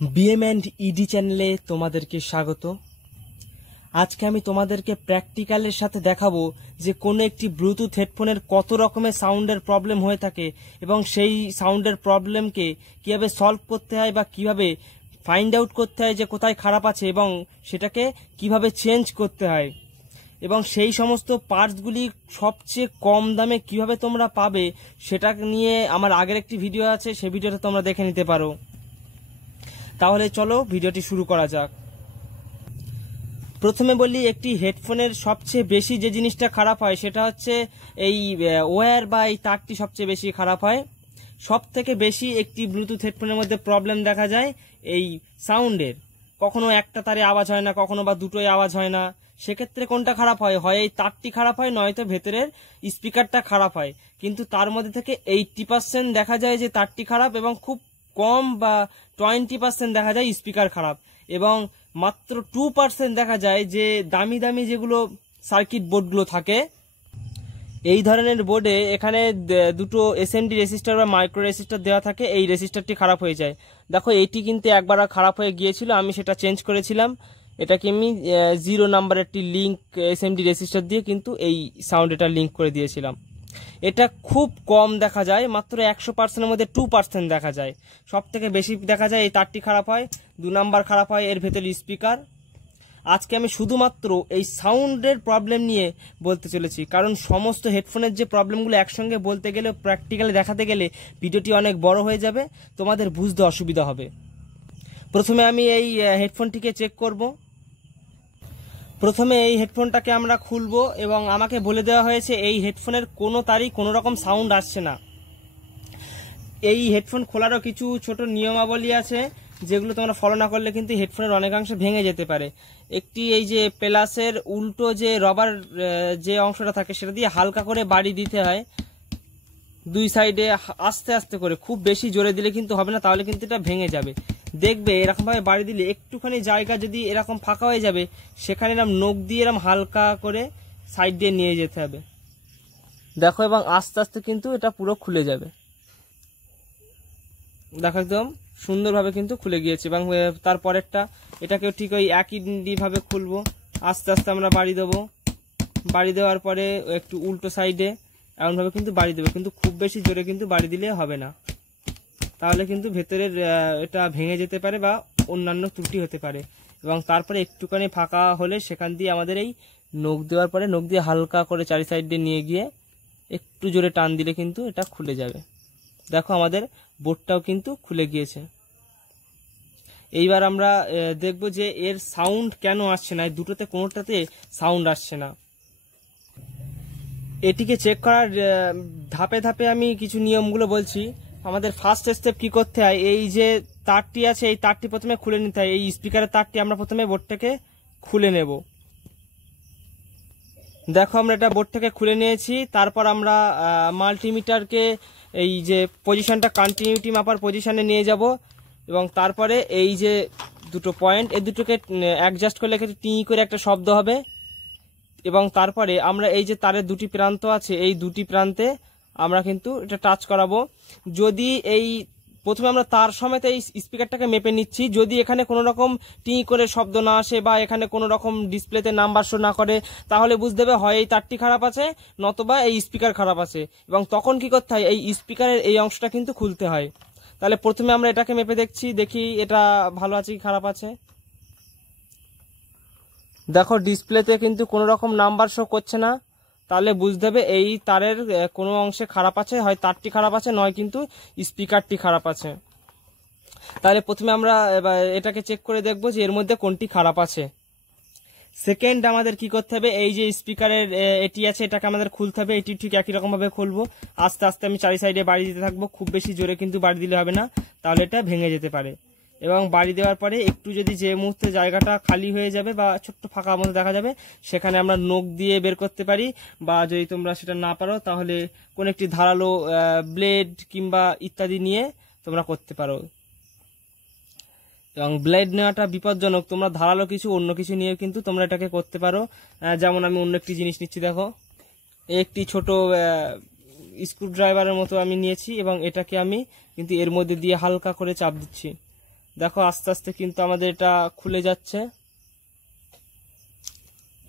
BM and ED চ্যানেলে তোমাদেরকে স্বাগত। আজকে আমি তোমাদেরকে প্র্যাকটিক্যালের সাথে দেখাবো যে কোনো একটি ব্লুটুথ হেডফোনের কত রকমের সাউন্ডের প্রবলেম হয়ে থাকে এবং সেই সাউন্ডের প্রবলেমকে কিভাবে সলভ করতে হয় বা কিভাবে ফাইন্ড আউট করতে হয় যে কোথায় খারাপ আছে এবং সেটাকে কিভাবে চেঞ্জ করতে হয় এবং সেই সমস্ত পার্টসগুলি সবচেয়ে কম দামে কিভাবে তোমরা পাবে সেটা নিয়ে আমার আগের একটি ভিডিও আছে, সেই ভিডিওটা তোমরা দেখে নিতে পারো। তাহলে চলো ভিডিওটি শুরু করা যাক। প্রথমে বলি, একটি হেডফোনের সবচেয়ে বেশি যে জিনিসটা খারাপ হয় সেটা হচ্ছে এই ওয়্যার বা এই তারটি সবচেয়ে বেশি খারাপ হয়। সব থেকে বেশি একটি ব্লুটুথ হেডফোনের মধ্যে প্রবলেম দেখা যায় এই সাউন্ডের। কখনো একটা তারে আওয়াজ হয় না, কখনো বা দুটোই আওয়াজ হয় না। সেক্ষেত্রে কোনটা খারাপ হয়? হয় এই তারটি খারাপ হয়, নয়তো ভেতরের স্পিকারটা খারাপ হয়। কিন্তু তার মধ্যে থেকে 80% দেখা যায় যে তারটি খারাপ এবং খুব কম বা 20% দেখা যায় স্পিকার খারাপ এবং মাত্র 2% দেখা যায় যে দামি দামি যেগুলো সার্কিট বোর্ডগুলো থাকে এই ধরনের বোর্ডে এখানে দুটো এসএমডি রেজিস্টার বা মাইক্রো রেজিস্টার দেওয়া থাকে, এই রেজিস্টারটি খারাপ হয়ে যায়। দেখো এইটি কিন্তু একবার খারাপ হয়ে গিয়েছিল, আমি সেটা চেঞ্জ করেছিলাম। এটাকে আমি 0 নাম্বার একটি লিঙ্ক এসএমডি রেজিস্টার দিয়ে কিন্তু এই সাউন্ড এটা লিঙ্ক করে দিয়েছিলাম। এটা খুব কম দেখা যায়, মাত্র 100%-এর মধ্যে 2% দেখা যায়। সব থেকে বেশি দেখা যায় এই তারটি খারাপ হয়, 2 নাম্বার খারাপ হয় এর ভেতরে স্পিকার। আজকে আমি শুধুমাত্র এই সাউন্ডের প্রবলেম নিয়ে বলতে চলেছি, কারণ সমস্ত হেডফোনের যে প্রবলেমগুলো একসঙ্গে বলতে গেলে, প্র্যাকটিক্যালি দেখাতে গেলে ভিডিওটি অনেক বড় হয়ে যাবে, তোমাদের বুঝতে অসুবিধা হবে। প্রথমে আমি এই হেডফোনটিকে চেক করব। প্রথমে এই হেডফোনটাকে আমরা খুলবো এবং আমাকে বলে দেওয়া হয়েছে এই হেডফোনের কোনো তারই কোনো রকম সাউন্ড আসছে না। এই হেডফোন খোলারও কিছু ছোট নিয়মাবলী আছে যেগুলো তোমরা ফলো না করলে কিন্তু হেডফোনের অনেকাংশ ভেঙে যেতে পারে। একটি এই যে প্লাসের উল্টো যে রবার যে অংশটা থাকে সেটা দিয়ে হালকা করে বাড়ি দিতে হয়, দুই সাইডে আস্তে আস্তে করে, খুব বেশি জোরে দিলে কিন্তু হবে না, তাহলে কিন্তু এটা ভেঙে যাবে। দেখবে এরকম ভাবে বাড়ি দিলে একটুখানি জায়গা যদি এরকম ফাঁকা হয়ে যাবে, সেখানে এরকম নখ দিয়ে এরকম হালকা করে সাইড দিয়ে নিয়ে যেতে হবে। দেখো, এবং আস্তে আস্তে কিন্তু এটা পুরো খুলে যাবে। দেখো একদম সুন্দরভাবে কিন্তু খুলে গিয়েছে। এবং তারপরেরটা এটাকেও ঠিক ওই একই ভাবে খুলবো, আস্তে আস্তে আমরা বাড়ি দেবো। বাড়ি দেওয়ার পরে একটু উল্টো সাইডে এমনভাবে কিন্তু বাড়ি দেবো, কিন্তু খুব বেশি জোরে কিন্তু বাড়ি দিলে হবে না, তাহলে কিন্তু ভেতরের এটা ভেঙে যেতে পারে বা অন্যান্য ত্রুটি হতে পারে। এবং তারপরে একটুখানি ফাঁকা হলে সেখান দিয়ে আমাদের এই নখ দেওয়ার পরে নখ দিয়ে হালকা করে চারি সাইড দিয়ে নিয়ে গিয়ে একটু জোরে টান দিলে কিন্তু এটা খুলে যাবে। দেখো আমাদের বোর্ডটাও কিন্তু খুলে গিয়েছে। এইবার আমরা দেখব যে এর সাউন্ড কেন আসছে না, দুটোতে কোনোটাতে সাউন্ড আসছে না। এটিকে চেক করার ধাপে ধাপে আমি কিছু নিয়মগুলো বলছি। আমাদের ফার্স্ট স্টেপ কি করতে হয়, এই যে তারটি আছে এই তারটি প্রথমে খুলে নিতে হয়। এই স্পিকারের তারটি আমরা প্রথমে বোর্ড থেকে খুলে নেব। দেখো আমরা এটা বোর্ড থেকে খুলে নিয়েছি। তারপর আমরা মাল্টিমিটারকে এই যে পজিশনটা কন্টিনিউটি মাপার পজিশনে নিয়ে যাব এবং তারপরে এই যে দুটো পয়েন্ট, এই দুটোকে অ্যাডজাস্ট করলে একটু টি করে একটা শব্দ হবে। এবং তারপরে আমরা এই যে তারের দুটি প্রান্ত আছে, এই দুটি প্রান্তে আমরা কিন্তু এটা টাচ করাবো। যদি এই প্রথমে আমরা তার সমেত এই স্পিকারটাকে মেপে নিচ্ছি, যদি এখানে কোনো রকম টি করে শব্দ না আসে বা এখানে কোনো রকম ডিসপ্লেতে নাম্বার শো না করে, তাহলে বুঝতে হবে হয় এই তারটি খারাপ আছে নতবা এই স্পিকার খারাপ আছে। এবং তখন কি করতে হয়, এই স্পিকারের এই অংশটা কিন্তু খুলতে হয়। তাহলে প্রথমে আমরা এটাকে মেপে দেখি এটা ভালো আছে কি খারাপ আছে। দেখো ডিসপ্লেতে কিন্তু কোনো রকম নাম্বার শো করছে না, তাহলে বুঝতে হবে এই তারের কোনো অংশে খারাপ আছে, হয় তারটি খারাপ আছে নয় কিন্তু স্পিকারটি খারাপ আছে। তাহলে প্রথমে আমরা এটাকে চেক করে দেখব যে এর মধ্যে কোনটি খারাপ আছে। সেকেন্ড আমাদের কি করতে হবে, এই যে স্পিকারের এটি আছে এটাকে আমাদের খুলতে হবে। এটি ঠিক একই রকম ভাবে খুলবো, আস্তে আস্তে আমি চারি সাইডে বাড়ি দিতে থাকবো, খুব বেশি জোরে কিন্তু বাড়ি দিলে হবে না, তাহলে এটা ভেঙে যেতে পারে। এবং বাড়ি দেওয়ার পরে একটু যদি যে মুহূর্তে জায়গাটা খালি হয়ে যাবে বা ছোট্ট ফাঁকা মতো দেখা যাবে, সেখানে আমরা নখ দিয়ে বের করতে পারি, বা যদি তোমরা সেটা না পারো তাহলে কোন একটি ধারালো ব্লেড কিংবা ইত্যাদি নিয়ে তোমরা করতে পারো। এবং ব্লেড নেওয়াটা বিপজ্জনক, তোমরা ধারালো কিছু অন্য কিছু নিয়ে কিন্তু তোমরা এটাকে করতে পারো। যেমন আমি অন্য একটি জিনিস নিচ্ছি, দেখো একটি ছোট স্ক্রু ড্রাইভারের মতো আমি নিয়েছি এবং এটাকে আমি কিন্তু এর মধ্যে দিয়ে হালকা করে চাপ দিচ্ছি। দেখো আস্তে আস্তে কিন্তু আমাদের এটা খুলে যাচ্ছে।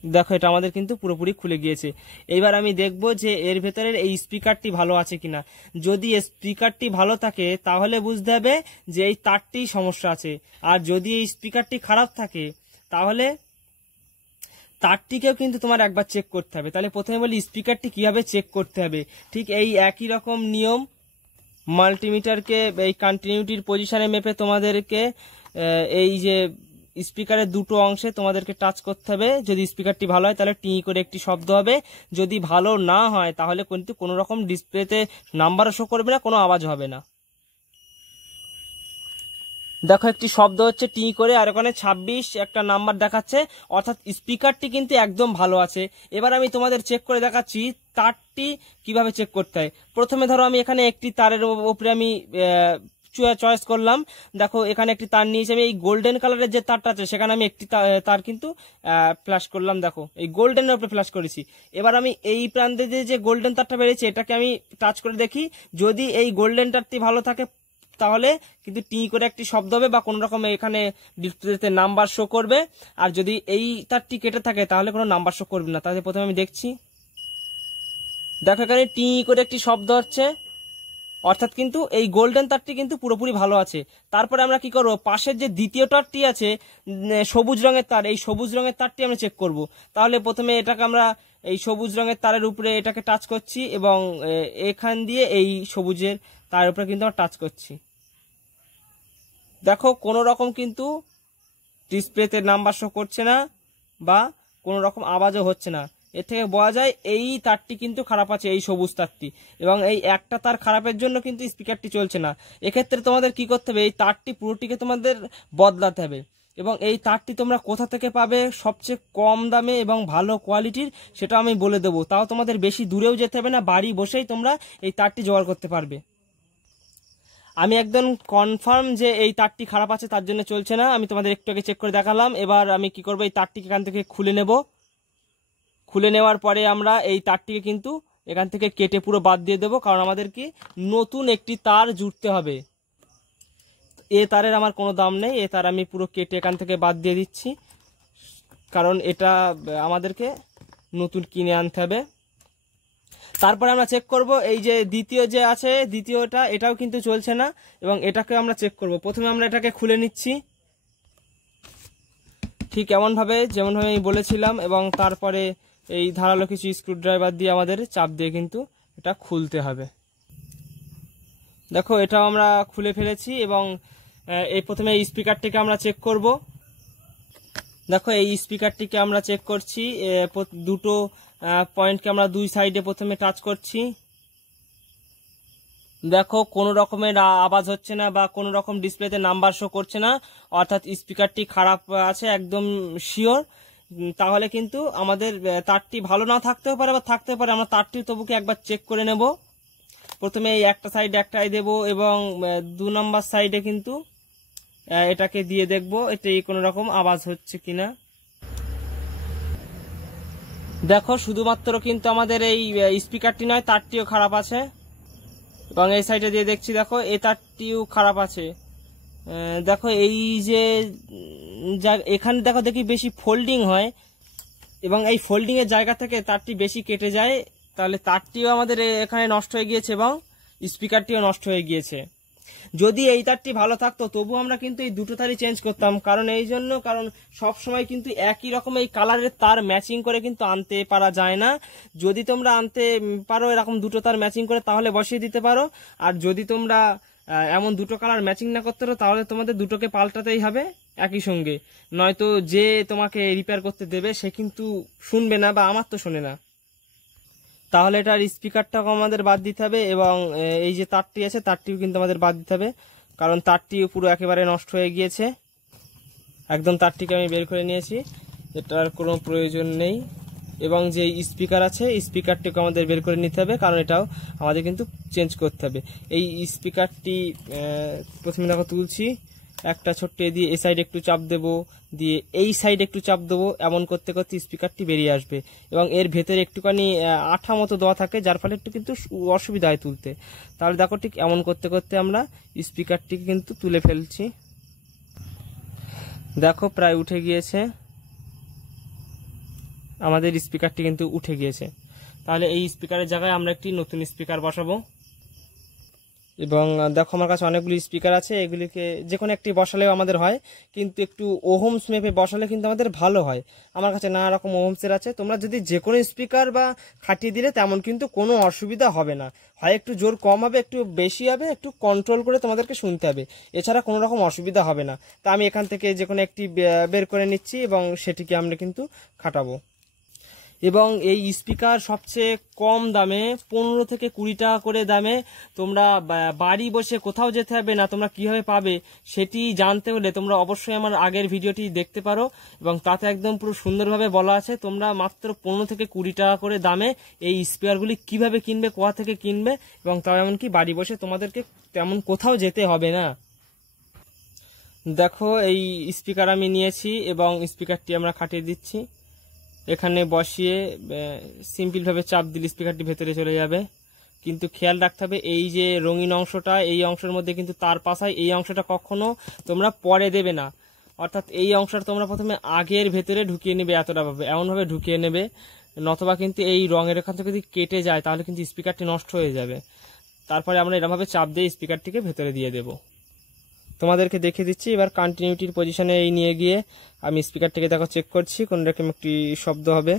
দেখো এটা আমাদের কিন্তু পুরোপুরি খুলে গিয়েছে। এইবার আমি দেখব যে এর ভেতরের এই স্পিকারটি ভালো আছে কিনা। যদি স্পিকারটি ভালো থাকে তাহলে বুঝতে হবে যে এই তারটি সমস্যা আছে, আর যদি এই স্পিকারটি খারাপ থাকে তাহলে তারটিকেও কিন্তু তোমার একবার চেক করতে হবে। তাহলে প্রথমে বলি স্পিকারটি কিভাবে চেক করতে হবে। ঠিক এই একই রকম নিয়ম, মাল্টিমিটারকে এই কন্টিনিউটির পজিশনে মেপে তোমাদেরকে এই যে স্পিকারের দুটো অংশে তোমাদেরকে টাচ করতে হবে। যদি স্পিকারটি ভালো হয় তাহলে টি করে একটি শব্দ হবে, যদি ভালো না হয় তাহলে কিন্তু কোনো রকম ডিসপ্লেতে নাম্বারও শো করবে না, কোনো আওয়াজ হবে না। দেখো একটি শব্দ হচ্ছে টি করে, আর ওখানে 26 একটা নাম্বার দেখাচ্ছে, অর্থাৎ স্পিকারটি কিন্তু একদম ভালো আছে। এবার আমি তোমাদের চেক করে দেখাচ্ছি তারটি কিভাবে চেক করতে হয়। প্রথমে ধরো আমি এখানে একটি তারের উপরে আমি চয়েস করলাম। দেখো এখানে একটি তার নিয়েছি আমি, এই গোল্ডেন কালারের যে তারটা আছে সেখানে আমি একটি তার কিন্তু ফ্ল্যাশ করলাম। দেখো এই গোল্ডেনের উপরে ফ্ল্যাশ করেছি। এবার আমি এই প্রান্তে যে গোল্ডেন তারটা বেরিয়েছে এটাকে আমি টাচ করে দেখি, যদি এই গোল্ডেন তারটি ভালো থাকে তাহলে কিন্তু টি করে একটি শব্দ হবে বা কোনো রকম এখানে ডিসপ্লেতে নাম্বার শো করবে, আর যদি এই তারটি কেটে থাকে তাহলে কোনো নাম্বার শো করবে না। তাহলে প্রথমে আমি দেখছি, দেখো এখানে টি করে একটি শব্দ হচ্ছে, অর্থাৎ কিন্তু এই গোল্ডেন তারটি কিন্তু পুরোপুরি ভালো আছে। তারপরে আমরা কি করব, পাশের যে দ্বিতীয় তারটি আছে সবুজ রঙের তার, এই সবুজ রঙের তারটি আমরা চেক করব। তাহলে প্রথমে এটাকে আমরা এই সবুজ রঙের তারের উপরে এটাকে টাচ করছি এবং এখান দিয়ে এই সবুজের তারের উপরে কিন্তু আমরা টাচ করছি। দেখো কোনো রকম কিন্তু ডিসপ্লেতে নাম্বার শো করছে না বা কোনো রকম আওয়াজও হচ্ছে না। এর থেকে বোঝা যায় এই তারটি কিন্তু খারাপ আছে, এই সবুজ তারটি, এবং এই একটা তার খারাপের জন্য কিন্তু স্পিকারটি চলছে না। এক্ষেত্রে তোমাদের কি করতে হবে, এই তারটি পুরোটিকে তোমাদের বদলাতে হবে। এবং এই তারটি তোমরা কোথা থেকে পাবে সবচেয়ে কম দামে এবং ভালো কোয়ালিটির, সেটা আমি বলে দেবো। তাও তোমাদের বেশি দূরেও যেতে হবে না, বাড়ি বসেই তোমরা এই তারটি জোগাড় করতে পারবে। আমি একদম কনফার্ম যে এই তারটি খারাপ আছে, তার জন্য চলছে না। আমি তোমাদের একটু আগে চেক করে দেখালাম। এবার আমি কি করবো, এই তারটিকে এখান থেকে খুলে নেব। খুলে নেওয়ার পরে আমরা এই তারটিকে কিন্তু এখান থেকে কেটে পুরো বাদ দিয়ে দেবো, কারণ আমাদের কি নতুন একটি তার জুড়তে হবে। এ তারের আমার কোনো দাম নেই, এ তার আমি পুরো কেটে এখান থেকে বাদ দিয়ে দিচ্ছি, কারণ এটা আমাদেরকে নতুন কিনে আনতে হবে। তারপরে আমরা চেক করব এই যে দ্বিতীয় যে আছে, দ্বিতীয়টা এটাও কিন্তু চলছে না, এবং এটাকে আমরা চেক করব। প্রথমে আমরা এটাকে খুলে নিচ্ছি ঠিক এমনভাবে যেমনভাবে আমি বলেছিলাম, এবং তারপরে এই ধারালো কিছু স্ক্রুড্রাইভার দিয়ে আমাদের চাপ দিয়ে কিন্তু এটা খুলতে হবে। দেখো এটাও আমরা খুলে ফেলেছি, এবং এই প্রথমে এই স্পিকারটিকে আমরা চেক করব। দেখো এই স্পিকারটিকে আমরা চেক করছি, দুটো পয়েন্টকে আমরা দুই সাইডে প্রথমে টাচ করছি। দেখো কোনো রকমের আওয়াজ হচ্ছে না বা কোনো রকম ডিসপ্লেতে নাম্বার শো করছে না, অর্থাৎ স্পিকারটি খারাপ আছে একদম শিওর। তাহলে কিন্তু আমাদের তারটি ভালো না থাকতেও পারে বা থাকতে পারে, আমরা তারটি তবুকে একবার চেক করে নেব। প্রথমে এই একটা সাইডে একটাই দেব, এবং 2 নম্বর সাইডে কিন্তু এটাকে দিয়ে দেখব এতে কোনো রকম আওয়াজ হচ্ছে কিনা। দেখো শুধুমাত্র কিন্তু আমাদের এই স্পিকারটি নয়, তারটিও খারাপ আছে, এবং এই সাইডে দিয়ে দেখছি দেখো এই তারটিও খারাপ আছে। দেখো এই যে এখানে দেখো দেখি বেশি ফোল্ডিং হয়, এবং এই ফোল্ডিং এর জায়গা থেকে তারটি বেশি কেটে যায়, তাহলে তারটিও আমাদের এখানে নষ্ট হয়ে গিয়েছে এবং স্পিকারটিও নষ্ট হয়ে গিয়েছে। যদি এই তারটি ভালো থাকতো তবু আমরা কিন্তু এই দুটো তারই চেঞ্জ করতাম, কারণ সব সময় কিন্তু একই রকম এই কালারের তার ম্যাচিং করে কিন্তু আনতে পারা যায় না। যদি তোমরা আনতে পারো এরকম দুটো তার ম্যাচিং করে তাহলে বসিয়ে দিতে পারো, আর যদি তোমরা এমন দুটো কালার ম্যাচিং না করতে পারো তাহলে তোমাদের দুটোকে পাল্টাতেই হবে একই সঙ্গে, নয়তো যে তোমাকে রিপেয়ার করতে দেবে সে কিন্তু শুনবে না, বা আমার তো শোনে না। তাহলে এটার স্পিকারটাও আমাদের বাদ দিতে হবে, এবং এই যে তারটি আছে তারটিও কিন্তু আমাদের বাদ দিতে হবে, কারণ তারটিও পুরো একেবারে নষ্ট হয়ে গিয়েছে। একদম তারটিকে আমি বের করে নিয়েছি, এটার কোনো প্রয়োজন নেই। এবং যে স্পিকার আছে স্পিকারটিকে আমাদের বের করে নিতে হবে, কারণ এটাও আমাদের কিন্তু চেঞ্জ করতে হবে। এই স্পিকারটি প্রথমে দেখো তুলছি, একটা ছোট্ট দিয়ে এই সাইডে একটু চাপ দেবো, দিয়ে এই সাইডে একটু চাপ দেবো, এমন করতে করতে স্পিকারটি বেরিয়ে আসবে। এবং এর ভেতরে একটুখানি আঠা মতো দেওয়া থাকে, যার ফলে একটু কিন্তু অসুবিধা হয় তুলতে। তাহলে দেখো ঠিক এমন করতে করতে আমরা স্পিকারটিকে কিন্তু তুলে ফেলছি। দেখো প্রায় উঠে গিয়েছে, আমাদের স্পিকারটি কিন্তু উঠে গিয়েছে। তাহলে এই স্পিকারের জায়গায় আমরা একটি নতুন স্পিকার বসাবো। এবং দেখো আমার কাছে অনেকগুলি স্পিকার আছে, এগুলিকে যে কোনো একটি বসালেও আমাদের হয়, কিন্তু একটু ওহমস মেপে বসালে কিন্তু আমাদের ভালো হয়। আমার কাছে নানা রকম ওহমসের আছে, তোমরা যদি যে কোনো স্পিকার বা খাটিয়ে দিলে তেমন কিন্তু কোনো অসুবিধা হবে না। হয় একটু জোর কম হবে, একটু বেশি হবে, একটু কন্ট্রোল করে তোমাদেরকে শুনতে হবে, এছাড়া কোনো রকম অসুবিধা হবে না। তা আমি এখান থেকে যে কোনো একটি বের করে নিচ্ছি এবং সেটিকে আমরা কিন্তু খাটাবো। এবং এই স্পিকার সবচেয়ে কম দামে 15 থেকে 20 টাকা করে দামে, তোমরা বাড়ি বসে কোথাও যেতে হবে না। তোমরা কিভাবে পাবে সেটি জানতে হলে তোমরা অবশ্যই আমার আগের ভিডিওটি দেখতে পারো, এবং তাতে একদম পুরো সুন্দরভাবে বলা আছে তোমরা মাত্র 15 থেকে 20 টাকা করে দামে এই স্পিকারগুলি কিভাবে কিনবে, কোথা থেকে কিনবে, এবং তাও এমনকি বাড়ি বসে তোমাদেরকে তেমন কোথাও যেতে হবে না। দেখো এই স্পিকার আমি নিয়েছি এবং স্পিকারটি আমরা খাটিয়ে দিচ্ছি, এখানে বসিয়ে সিম্পলভাবে চাপ দিলে স্পিকারটি ভেতরে চলে যাবে। কিন্তু খেয়াল রাখতে হবে এই যে রঙিন অংশটা, এই অংশের মধ্যে কিন্তু তার পাশায়, এই অংশটা কখনো তোমরা পরে দেবে না। অর্থাৎ এই অংশটা তোমরা প্রথমে আগের ভেতরে ঢুকিয়ে নেবে, এতটা ভাবে এমনভাবে ঢুকিয়ে নেবে, নতবা কিন্তু এই রঙের এখান থেকে যদি কেটে যায় তাহলে কিন্তু স্পিকারটি নষ্ট হয়ে যাবে। তারপরে আমরা এরকমভাবে চাপ দিয়ে স্পিকারটিকে ভেতরে দিয়ে দেবো। তোমাদেরকে দেখে দিচ্ছি এবার কন্টিনিউটির পজিশনে এই নিয়ে গিয়ে আমি স্পিকারটিকে দেখো চেক করছি কোন রকম একটি শব্দ হবে।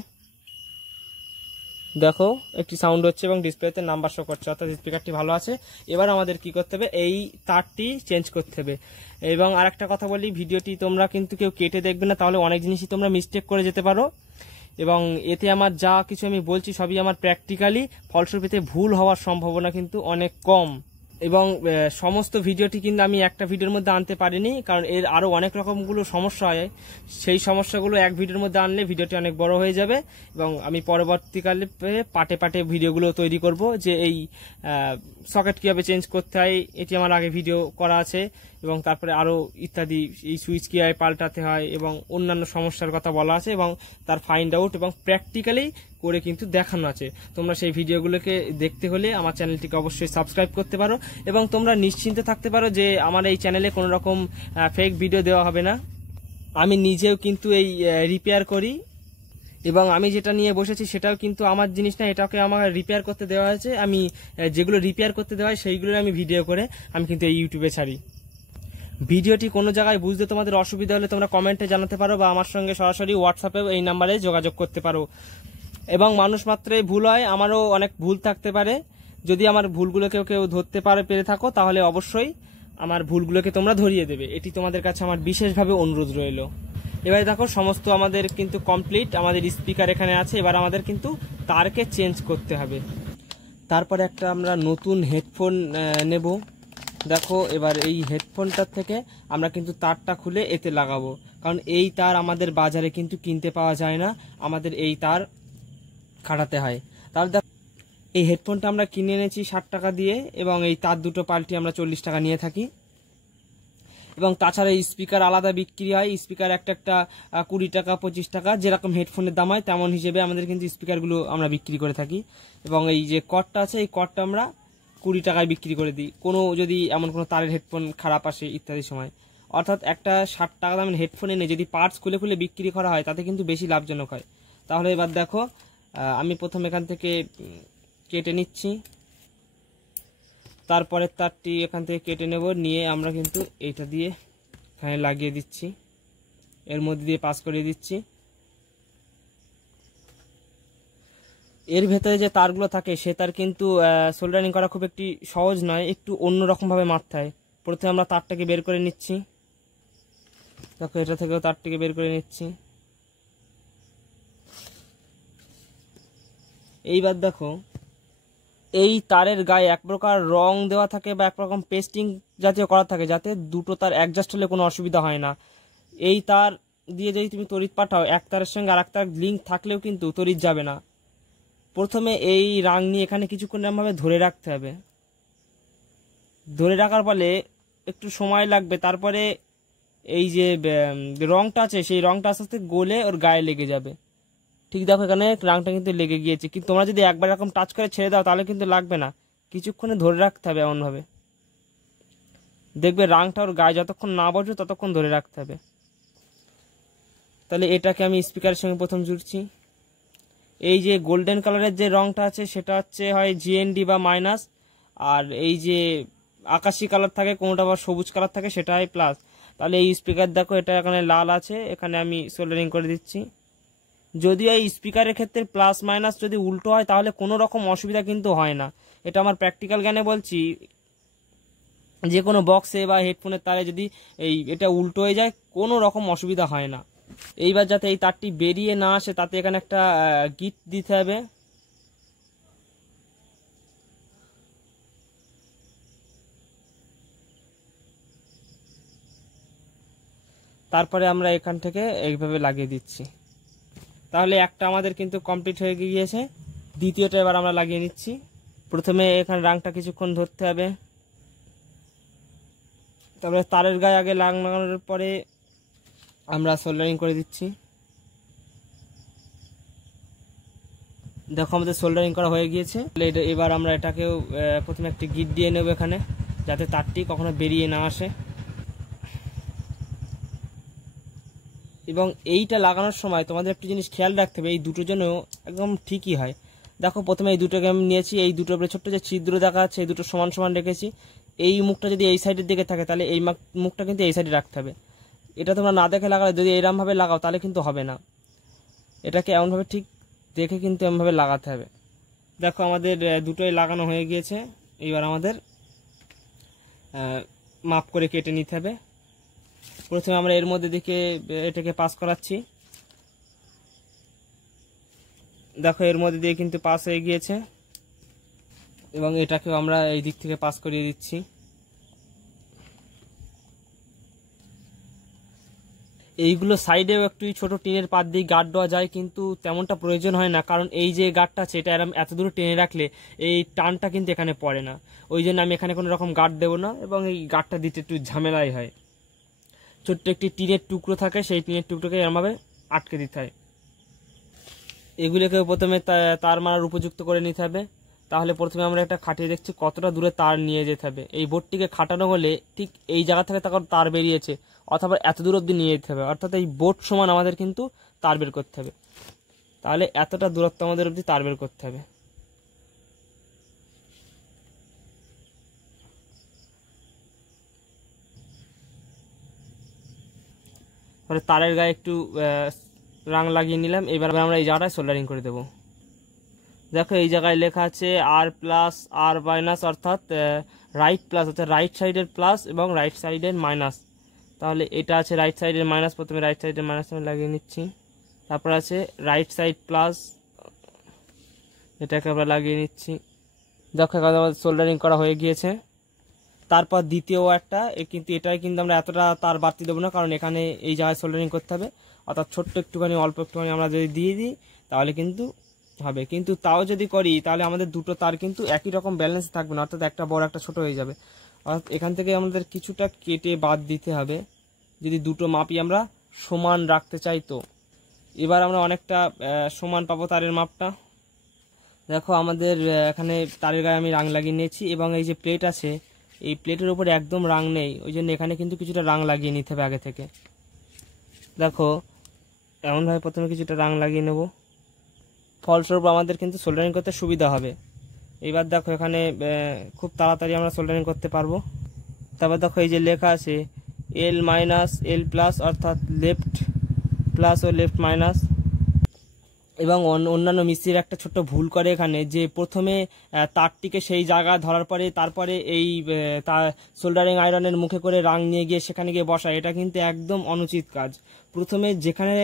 দেখো একটি সাউন্ড হচ্ছে এবং ডিসপ্লেতে নাম্বার শো করছে, অর্থাৎ স্পিকারটি ভালো আছে। এবার আমাদের কি করতে হবে, এই তারটি চেঞ্জ করতে হবে। এবং আরেকটা কথা বলি, ভিডিওটি তোমরা কিন্তু কেউ কেটে দেখবে না, তাহলে অনেক জিনিসই তোমরা মিস্টেক করে যেতে পারো। এবং এতে আমার যা কিছু আমি বলছি সবই আমার প্র্যাকটিক্যালি, ফলস্বরূপ এতে ভুল হওয়ার সম্ভাবনা কিন্তু অনেক কম। এবং সমস্ত ভিডিওটি কিন্তু আমি একটা ভিডিওর মধ্যে আনতে পারিনি, কারণ এর আরও অনেক রকমগুলো সমস্যা হয়। সেই সমস্যাগুলো এক ভিডিওর মধ্যে আনলে ভিডিওটি অনেক বড় হয়ে যাবে, এবং আমি পরবর্তীকালে পাটে পাটে ভিডিওগুলো তৈরি করব, যে এই সকেট কীভাবে চেঞ্জ করতে হয় এটি আমার আগে ভিডিও করা আছে, এবং তারপরে আরও ইত্যাদি, এই সুইচ কীভাবে পাল্টাতে হয় এবং অন্যান্য সমস্যার কথা বলা আছে, এবং তার ফাইন্ড আউট এবং প্র্যাকটিক্যালি করে কিন্তু দেখানো আছে। তোমরা সেই ভিডিওগুলোকে দেখতে হলে আমার চ্যানেলটিকে অবশ্যই সাবস্ক্রাইব করতে পারো, এবং তোমরা নিশ্চিন্তে থাকতে পারো যে আমার এই চ্যানেলে কোনো রকম ফেক ভিডিও দেওয়া হবে না। আমি নিজেও কিন্তু এই রিপেয়ার করি, এবং আমি যেটা নিয়ে বসেছি সেটাও কিন্তু আমার জিনিস না, এটাকে আমার রিপেয়ার করতে দেওয়া হয়েছে। আমি যেগুলো রিপেয়ার করতে দেওয়া হয় সেইগুলো আমি ভিডিও করে আমি কিন্তু এই ইউটিউবে ছাড়ি। ভিডিওটি কোনো জায়গায় বুঝতে তোমাদের অসুবিধা হলে তোমরা কমেন্টে জানাতে পারো, বা আমার সঙ্গে সরাসরি হোয়াটসঅ্যাপেও এই নাম্বারে যোগাযোগ করতে পারো। এবং মানুষ মাত্রই ভুল হয়, আমারও অনেক ভুল থাকতে পারে। যদি আমার ভুলগুলোকেও কেউ ধরতে পেরে থাকো তাহলে অবশ্যই আমার ভুলগুলোকে তোমরা ধরিয়ে দেবে, এটি তোমাদের কাছে আমার বিশেষভাবে অনুরোধ রইল। এবারে দেখো সমস্ত আমাদের কিন্তু কমপ্লিট, আমাদের স্পিকার এখানে আছে। এবার আমাদের কিন্তু তারকে চেঞ্জ করতে হবে। তারপরে একটা আমরা নতুন হেডফোন নেব। দেখো এবার এই হেডফোনটার থেকে আমরা কিন্তু তারটা খুলে এতে লাগাবো, কারণ এই তার আমাদের বাজারে কিন্তু কিনতে পাওয়া যায় না, আমাদের এই তার খাটাতে হয়। তাহলে দেখো এই হেডফোনটা আমরা কিনে এনেছি 60 টাকা দিয়ে, এবং এই তার দুটো পাল্টি আমরা 40 টাকা নিয়ে থাকি। এবং তাছাড়া এই স্পিকার আলাদা বিক্রি হয়, স্পিকার একটা 20 টাকা 25 টাকা, যেরকম হেডফোনের দাম হয় তেমন হিসেবে আমাদের কিন্তু স্পিকারগুলো আমরা বিক্রি করে থাকি। এবং এই যে কর্ডটা আছে, এই কর্ডটা আমরা 20 টাকায় বিক্রি করে দিই, কোনো যদি এমন কোনো তারের হেডফোন খারাপ আসে ইত্যাদি সময়। অর্থাৎ একটা 60 টাকা দামের হেডফোন এনে যদি পার্টস খুলে খুলে বিক্রি করা হয় তাতে কিন্তু বেশি লাভজনক হয়। তাহলে এবার দেখো আমি প্রথম এখান থেকে কেটে নিচ্ছি, তারপরে তারটি এখান থেকে কেটে নেব, নিয়ে আমরা কিন্তু এইটা দিয়ে এখানে লাগিয়ে দিচ্ছি, এর মধ্যে দিয়ে পাস করে দিচ্ছি। এর ভেতরে যে তারগুলো থাকে সে তার কিন্তু সোল্ডারিং করা খুব একটি সহজ নয়, একটু অন্যরকমভাবে মারতে হয়। প্রথমে আমরা তারটাকে বের করে নিচ্ছি, দেখো এটা থেকেও তারটিকে বের করে নিচ্ছি। এইবার দেখো এই তারের গায়ে এক প্রকার রং দেওয়া থাকে বা এক রকম পেস্টিং জাতীয় করা থাকে, যাতে দুটো তার অ্যাডজাস্ট হলে কোনো অসুবিধা হয় না। এই তার দিয়ে যদি তুমি তড়িৎ পাঠাও, এক তারের সঙ্গে আর এক তার লিঙ্ক থাকলেও কিন্তু তড়িৎ যাবে না। প্রথমে এই রাং নিয়ে এখানে কিছুক্ষণ এরকমভাবে ধরে রাখতে হবে, ধরে রাখার ফলে একটু সময় লাগবে, তারপরে এই যে রংটা আছে সেই রংটা আস্তে আস্তে গলে ওর গায়ে লেগে যাবে। ঠিক দেখো এখানে রাংটা কিন্তু লেগে গিয়েছে, কিন্তু তোমরা যদি একবার এরকম টাচ করে ছেড়ে দাও তাহলে কিন্তু লাগবে না, কিছুক্ষণে ধরে রাখতে হবে এমনভাবে। দেখবে রাংটা ওর গায়ে যতক্ষণ না বসবে ততক্ষণ ধরে রাখতে হবে। তাহলে এটাকে আমি স্পিকারের সঙ্গে প্রথম জুড়ছি। এই যে গোল্ডেন কালারের যে রংটা আছে সেটা হচ্ছে হয় জিএনডি বা মাইনাস, আর এই যে আকাশি কালার থাকে কোনোটা বা সবুজ কালার থাকে সেটা হয় প্লাস। তাহলে এই স্পিকার দেখো এটা এখানে লাল আছে, এখানে আমি সোল্ডারিং করে দিচ্ছি। যদিও এই স্পিকারের ক্ষেত্রে প্লাস মাইনাস যদি উল্টো হয় তাহলে কোনো রকম অসুবিধা কিন্তু হয় না, এটা আমার প্র্যাকটিক্যাল জ্ঞানে বলছি। যে কোনো বক্সে বা হেডফোনের তারে যদি এটা উল্টো হয়ে যায় কোনো রকম অসুবিধা হয় না। এইবার যাতে এই তারটি বেরিয়ে না আসে তাতে এখানে একটা গিট দিতে হবে। তারপরে আমরা এখান থেকে এইভাবে লাগিয়ে দিচ্ছি। তাহলে একটা আমাদের কিন্তু কমপ্লিট হয়ে গিয়েছে, দ্বিতীয়টা এবার আমরা লাগিয়ে নিচ্ছি। প্রথমে এখানে রাংটা কিছুক্ষণ ধরতে হবে, তারপরে তারের গায়ে আগে লাগানোর পরে আমরা সোল্ডারিং করে দিচ্ছি। দেখো আমাদের সোল্ডারিং করা হয়ে গিয়েছে। এবার আমরা এটাকেও প্রথমে একটি গিট দিয়ে নেব এখানে, যাতে তারটি কখনো বেরিয়ে না আসে। এবং এইটা লাগানোর সময় তোমাদের একটা জিনিস খেয়াল রাখতে হবে, এই দুটো যেন একদম ঠিকই হয়। দেখো প্রথমে এই দুটোকে আমি নিয়েছি, এই দুটোর উপরে ছোট্ট যে ছিদ্র দেখা যাচ্ছে এই দুটো সমান সমান রেখেছি। এই মুখটা যদি এই সাইডের দিকে থাকে তাহলে এই মুখটা কিন্তু এই সাইডে রাখতে হবে। এটা তোমরা না দেখে লাগালে, যদি এরমভাবে লাগাও তাহলে কিন্তু হবে না, এটাকে এমনভাবে ঠিক দেখে কিন্তু এমনভাবে লাগাতে হবে। দেখো আমাদের দুটোই লাগানো হয়ে গিয়েছে, এবার আমাদের মাপ করে কেটে নিতে হবে। প্রথমে আমরা এর মধ্যে দিকে এটাকে পাস করাচ্ছি। দেখো এর মধ্যে দিয়ে কিন্তু পাস হয়ে গিয়েছে, এবং এটাকেও আমরা এই দিক থেকে পাস করিয়ে দিচ্ছি। এইগুলো সাইডেও একটু ছোট টিনের পাত দিয়ে গার্ড দেওয়া যায়, কিন্তু তেমনটা প্রয়োজন হয় না, কারণ এই যে গার্ডটা আছে এটা এত দূর টেনে রাখলে এই টানটা কিন্তু এখানে পড়ে না। ওই জন্য আমি এখানে কোনো রকম গার্ড দেবো না, এবং এই গার্ডটা দিতে একটু ঝামেলাই হয়। ছোট্ট একটি টিনের টুকরো থাকে, সেই টিনের টুকরোকে এরমভাবে আটকে দিতে হয়। এগুলোকে প্রথমে তার মারার উপযুক্ত করে নিতে হবে। তাহলে প্রথমে আমরা একটা খাটিয়ে দেখছি কতটা দূরে তার নিয়ে যেতে হবে। এই বোর্ডটিকে খাটানো হলে ঠিক এই জায়গা থেকে তখন তার বেরিয়েছে, অথবা এত দূর অব্দি নিয়ে যেতে হবে, অর্থাৎ এই বোর্ড সমান আমাদের কিন্তু তার বের করতে হবে। তাহলে এতটা দূরত্ব আমাদের অব্দি তার বের করতে হবে। তারের গায়ে একটু রাং লাগিয়ে নিলাম। এবার আমরা এই জায়গাটায় সোল্ডারিং করে দেবো। দেখো এই জায়গায় লেখা আছে আর প্লাস আর মাইনাস, অর্থাৎ রাইট প্লাস, অর্থাৎ রাইট সাইডের প্লাস এবং রাইট সাইডের মাইনাস। তাহলে এটা আছে রাইট সাইডের মাইনাস, প্রথমে রাইট সাইডের মাইনাস আমি লাগিয়ে নিচ্ছি। তারপর আছে রাইট সাইড প্লাস, এটাকে আমরা লাগিয়ে নিচ্ছি। দেখো আমাদের সোল্ডারিং করা হয়ে গিয়েছে। তারপর দ্বিতীয় ওয়্যারটা, কিন্তু এটাই কিন্তু আমরা এতটা তার বাড়তি দেবো না, কারণ এখানে এই জায়গায় সোল্ডারিং করতে হবে, অর্থাৎ ছোট্ট একটুখানি অল্প একটুখানি আমরা যদি দিয়ে দিই তাহলে কিন্তু হবে। কিন্তু তাও যদি করি তাহলে আমাদের দুটো তার কিন্তু একই রকম ব্যালেন্স থাকবে না, অর্থাৎ একটা বড় একটা ছোট হয়ে যাবে। অর্থাৎ এখান থেকে আমাদের কিছুটা কেটে বাদ দিতে হবে যদি দুটো মাপই আমরা সমান রাখতে চাই। তো এবার আমরা অনেকটা সমান পাবো তারের মাপটা। দেখো আমাদের এখানে তারের গায়ে আমি রাং লাগিয়ে নিয়েছি, এবং এই যে প্লেট আছে এই প্লেটের উপরে একদম রাং নেই, ওই জন্য এখানে কিন্তু কিছুটা রাং লাগিয়ে নিতে হবে আগে থেকে। দেখো এমনভাবে প্রথমে কিছুটা রাং লাগিয়ে নেব, ফলস্বরূপ আমাদের কিন্তু সোল্ডারিং করতে সুবিধা হবে। এবার দেখো এখানে খুব তাড়াতাড়ি আমরা সোল্ডারিং করতে পারবো। তারপর দেখো এই যে লেখা আছে এল মাইনাস এল প্লাস, অর্থাৎ লেফট প্লাস ও লেফট মাইনাস। এবং অন্যান্য মিস্ত্রির একটা ছোট্ট ভুল করে এখানে, যে প্রথমে তারটিকে সেই জায়গায় ধরার পরে তারপরে এই সোল্ডারিং আয়রনের মুখে করে রাং নিয়ে গিয়ে সেখানে গিয়ে বসায়, এটা কিন্তু একদম অনুচিত কাজ। প্রথমে যেখানে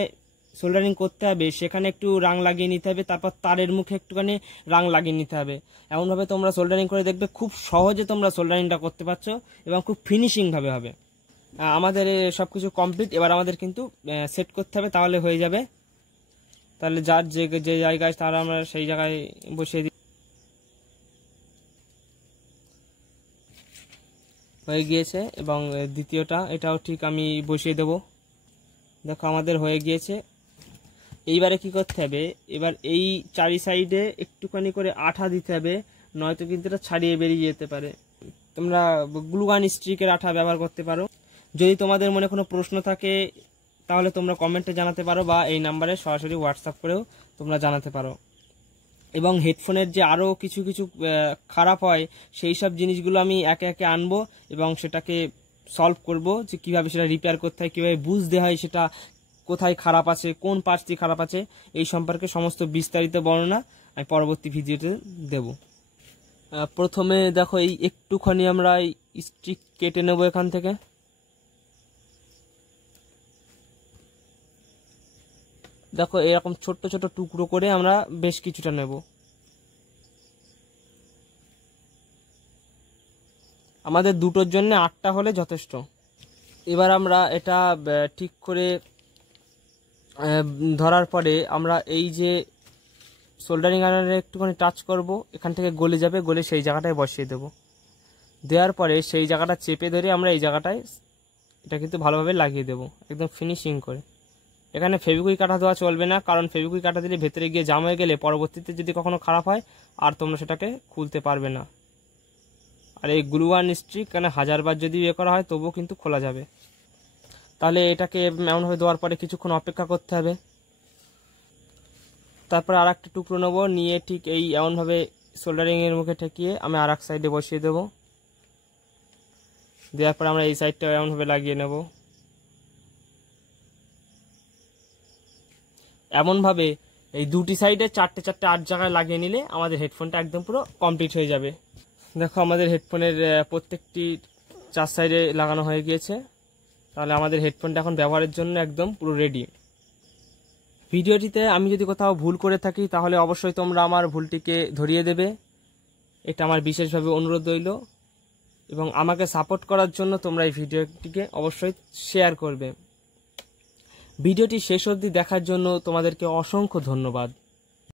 সোল্ডারিং করতে হবে সেখানে একটু রাং লাগিয়ে নিতে হবে, তারপর তারের মুখে একটুখানি রাং লাগিয়ে নিতে হবে। এমনভাবে তোমরা সোল্ডারিং করে দেখবে খুব সহজে তোমরা সোল্ডারিংটা করতে পারছো এবং খুব ফিনিশিংভাবে হবে। আমাদের সব কিছু কমপ্লিট, এবার আমাদের কিন্তু সেট করতে হবে, তাহলে হয়ে যাবে। তাহলে যার যে জায়গায় তারা আমরা সেই জায়গায় বসিয়ে দিই। হয়ে গিয়েছে, এবং দ্বিতীয়টা এটাও ঠিক আমি বসিয়ে দেব। দেখো আমাদের হয়ে গিয়েছে। এইবারে কি করতে হবে, এবার এই চারি সাইডে একটুখানি করে আঠা দিতে হবে, নয়তো কিন্তু এটা ছাড়িয়ে বেরিয়ে যেতে পারে। তোমরা গ্লু গান স্টিকের আঠা ব্যবহার করতে পারো। যদি তোমাদের মনে কোনো প্রশ্ন থাকে তাহলে তোমরা কমেন্টে জানাতে পারো বা এই নাম্বারে সরাসরি হোয়াটসঅ্যাপ করেও তোমরা জানাতে পারো। এবং হেডফোনের যে আরও কিছু কিছু খারাপ হয় সেই সব জিনিসগুলো আমি একে একে আনবো এবং সেটাকে সলভ করব, যে কীভাবে সেটা রিপেয়ার করতে হয়, কীভাবে বুঝতে হয় সেটা কোথায় খারাপ আছে, কোন পার্টসটি খারাপ আছে, এই সম্পর্কে সমস্ত বিস্তারিত বর্ণনা আমি পরবর্তী ভিডিওতে দেব। প্রথমে দেখো এই একটুখানি আমরা এই স্টিক কেটে নেব এখান থেকে। দেখো এরকম ছোট্ট ছোট টুকরো করে আমরা বেশ কিছুটা নেব। আমাদের দুটোর জন্য 8টা হলে যথেষ্ট। এবার আমরা এটা ঠিক করে ধরার পরে আমরা এই যে সোল্ডারিং আয়রনে একটুখানি টাচ করব, এখান থেকে গলে যাবে, গলে সেই জায়গাটায় বসিয়ে দেব। দেওয়ার পরে সেই জায়গাটা চেপে ধরে আমরা এই জায়গাটায় এটা কিন্তু ভালোভাবে লাগিয়ে দেব একদম ফিনিশিং করে। এখানে ফেভিকুইক কাটা দেওয়া চলবে না, কারণ ফেভিকুইক কাটা দিলে ভেতরে গিয়ে জাম হয়ে গেলে পরবর্তীতে যদি কখনো খারাপ হয় আর তোমরা সেটাকে খুলতে পারবে না। আর এই গ্লু ওয়ান স্টিক এখানে 1000বার যদি ইয়ে করা হয় তবুও কিন্তু খোলা যাবে। তাহলে এটাকে এমনভাবে দেওয়ার পরে কিছুক্ষণ অপেক্ষা করতে হবে। তারপরে আর একটা টুকরো নেবো, নিয়ে ঠিক এই এমনভাবে সোল্ডারিংয়ের মুখে ঠেকিয়ে আমি আর এক সাইডে বসিয়ে দেবো। দেওয়ার পরে আমরা এই সাইডটা এমনভাবে লাগিয়ে নেব। এমনভাবে এই দুটি সাইডে 4টে 8 জায়গায় লাগিয়ে নিলে আমাদের হেডফোনটা একদম পুরো কমপ্লিট হয়ে যাবে। দেখো আমাদের হেডফোনের প্রত্যেকটি 4 সাইডে লাগানো হয়ে গিয়েছে। তাহলে আমাদের হেডফোনটা এখন ব্যবহারের জন্য একদম পুরো রেডি। ভিডিওটিতে আমি যদি কোথাও ভুল করে থাকি তাহলে অবশ্যই তোমরা আমার ভুলটিকে ধরিয়ে দেবে, এটা আমার বিশেষভাবে অনুরোধ রইল। এবং আমাকে সাপোর্ট করার জন্য তোমরা এই ভিডিওটিকে অবশ্যই শেয়ার করবে। ভিডিওটি শেষ অবধি দেখার জন্য তোমাদেরকে অসংখ্য ধন্যবাদ।